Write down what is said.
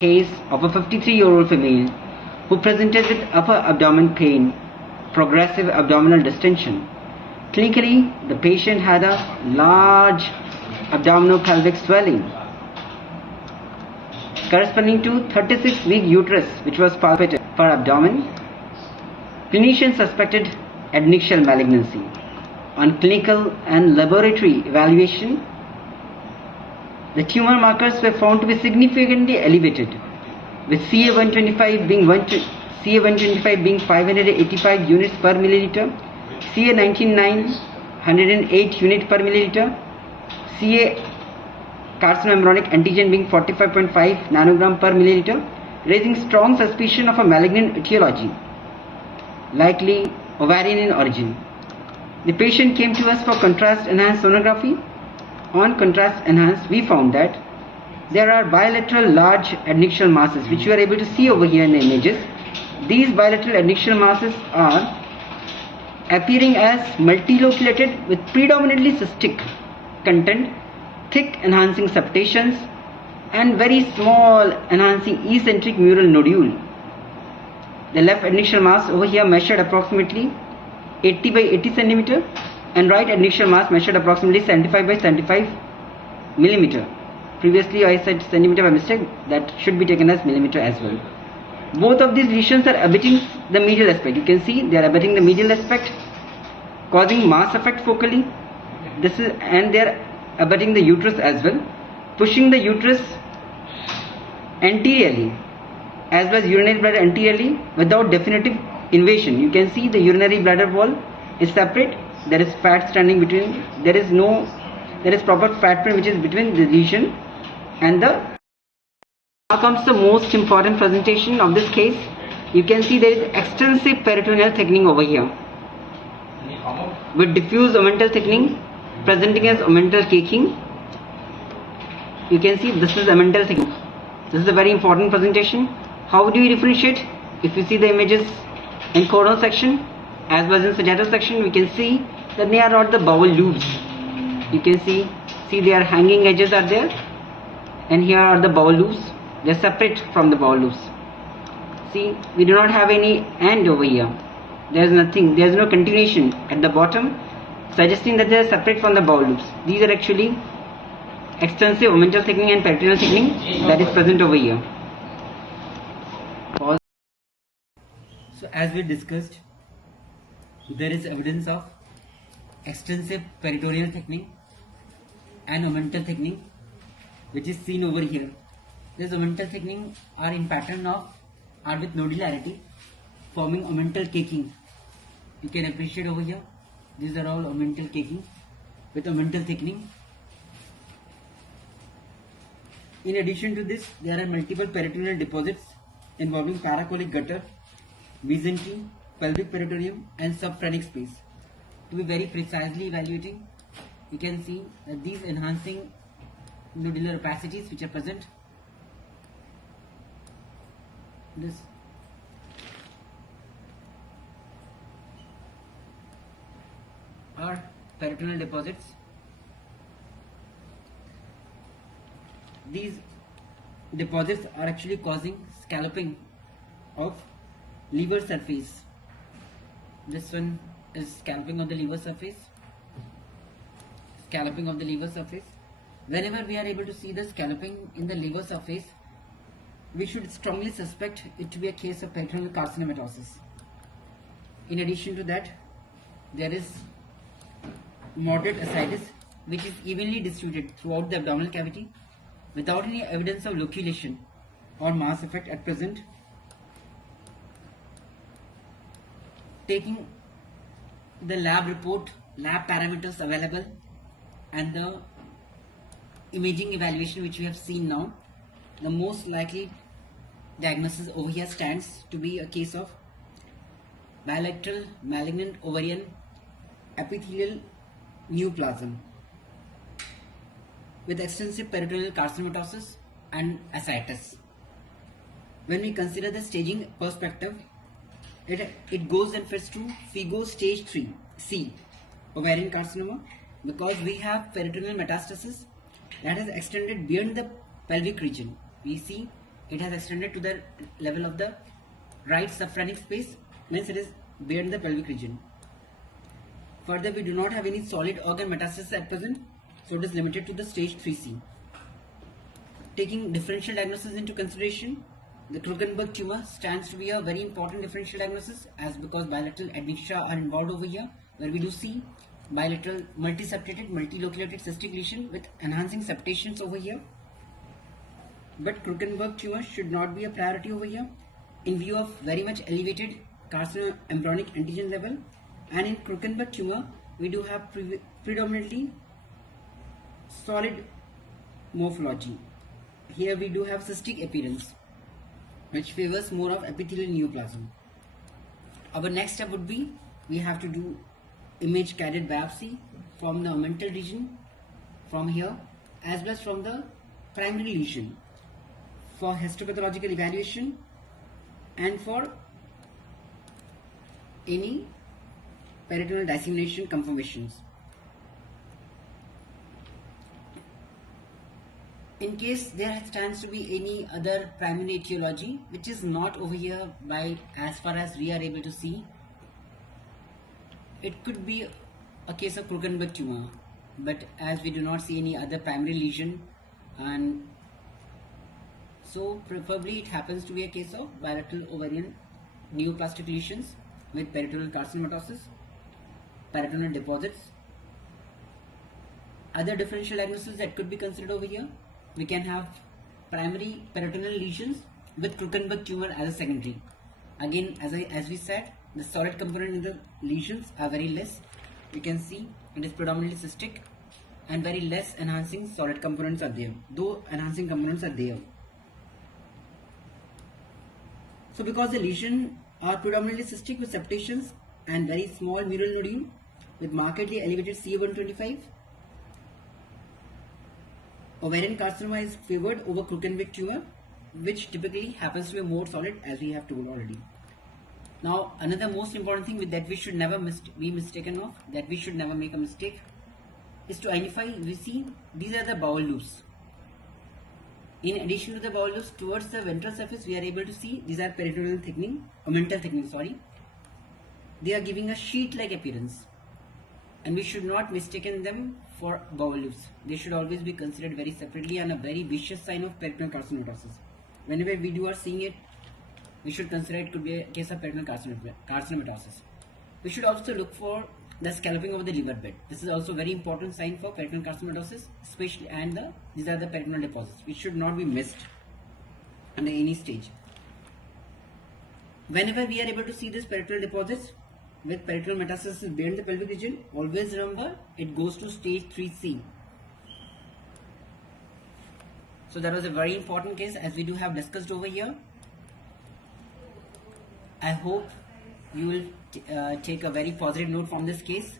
Case of a 53-year-old female who presented with upper abdomen pain, progressive abdominal distension. Clinically, the patient had a large abdominopelvic swelling corresponding to 36-week uterus which was palpated per abdomen. Clinician suspected adnexal malignancy. On clinical and laboratory evaluation, the tumor markers were found to be significantly elevated, with CA125 being 585 units per milliliter, CA19 908 units per milliliter, CA carcinomatosis antigen being 45.5 nanogram per milliliter, raising strong suspicion of a malignant etiology, likely ovarian in origin. The patient came to us for contrast-enhanced sonography. On contrast-enhanced, we found that there are bilateral large adnexal masses, which you are able to see over here in the images. These bilateral adnexal masses are appearing as multiloculated with predominantly cystic content, thick enhancing septations, and very small enhancing eccentric mural nodule. The left adnexal mass over here measured approximately 80 by 80 centimeter, and right adnexal mass measured approximately 75 by 75 millimeter. Previously I said centimeter by mistake, that should be taken as millimeter as well. Both of these lesions are abutting the medial aspect. You can see they are abutting the medial aspect, causing mass effect focally. And they are abutting the uterus as well, pushing the uterus anteriorly as well as urinary bladder anteriorly without definitive invasion. You can see the urinary bladder wall is separate. There is fat standing between. There is proper fat print which is between the lesion and the. Now comes the most important presentation of this case. You can see there is extensive peritoneal thickening over here, with diffuse omental thickening presenting as omental caking. You can see this is omental thickening. This is a very important presentation. How do you differentiate? If you see the images in coronal section as well as in sagittal section, we can see that they are not the bowel loops. You can see they are hanging edges are there, and here are the bowel loops. They are separate from the bowel loops. See, we do not have any end over here. There is nothing. There is no continuation at the bottom, suggesting that they are separate from the bowel loops. These are actually extensive omental thickening and peritoneal thickening that is present over here. So as we discussed, there is evidence of extensive peritoneal thickening and omental thickening which is seen over here. This omental thickening are in pattern of are with nodularity, forming omental caking. You can appreciate over here. These are all omental caking with omental thickening. In addition to this, there are multiple peritoneal deposits involving paracolic gutter, mesentery, pelvic peritoneum, and subphrenic space. To be very precisely evaluating, you can see that these enhancing nodular opacities which are present, this are peritoneal deposits. These deposits are actually causing scalloping of liver surface. This one is scalloping of the liver surface. Scalloping of the liver surface. Whenever we are able to see the scalloping in the liver surface, we should strongly suspect it to be a case of peritoneal carcinomatosis. In addition to that, there is moderate ascites which is evenly distributed throughout the abdominal cavity without any evidence of loculation or mass effect at present. Taking the lab report, lab parameters available, and the imaging evaluation which we have seen now, the most likely diagnosis over here stands to be a case of bilateral malignant ovarian epithelial neoplasm with extensive peritoneal carcinomatosis and ascites. When we consider the staging perspective, it goes and fits to FIGO stage 3C, ovarian carcinoma, because we have peritoneal metastasis that has extended beyond the pelvic region. We see it has extended to the level of the right subphrenic space, means it is beyond the pelvic region. Further, we do not have any solid organ metastasis at present, so it is limited to the stage 3C. Taking differential diagnosis into consideration, the Krukenberg tumor stands to be a very important differential diagnosis, as because bilateral adnexal are involved over here, where we do see bilateral multiseptated, multiloculated cystic lesion with enhancing septations over here. But Krukenberg tumor should not be a priority over here in view of very much elevated carcinoembryonic antigen level, and in Krukenberg tumor we do have predominantly solid morphology. Here we do have cystic appearance, which favors more of epithelial neoplasm. Our next step would be, we have to do image guided biopsy from the omental region from here, as well as from the primary lesion for histopathological evaluation and for any peritoneal dissemination confirmations. In case there stands to be any other primary etiology which is not over here by as far as we are able to see, it could be a case of Krukenberg tumor, but as we do not see any other primary lesion, and so preferably it happens to be a case of bilateral ovarian neoplastic lesions with peritoneal carcinomatosis, peritoneal deposits. Other differential diagnoses that could be considered over here, we can have primary peritoneal lesions with Krukenberg tumor as a secondary. Again, as we said, the solid component in the lesions are very less. You can see it is predominantly cystic and very less enhancing solid components are there, though enhancing components are there. So because the lesions are predominantly cystic with septations and very small mural nodule with markedly elevated CA125, ovarian carcinoma is favored over Krukenberg tumor, which typically happens to be more solid, as we have told already. Now, another most important thing that we should never be mistaken of, that we should never make a mistake, is to identify. We see these are the bowel loops. In addition to the bowel loops, towards the ventral surface, we are able to see these are peritoneal thickening, omental thickening, sorry. They are giving a sheet-like appearance, and we should not mistaken them for bowel loops. They should always be considered very separately and a very vicious sign of peritoneal carcinomatosis. Whenever we are seeing it, we should consider it could be a case of peritoneal carcinomatosis. We should also look for the scalloping of the liver bed. This is also a very important sign for peritoneal carcinomatosis, especially, and these are the peritoneal deposits, which should not be missed under any stage. Whenever we are able to see these peritoneal deposits with peritoneal metastasis beyond the pelvic region, always remember it goes to stage 3C. So that was a very important case, as we do have discussed over here. I hope you will take a very positive note from this case.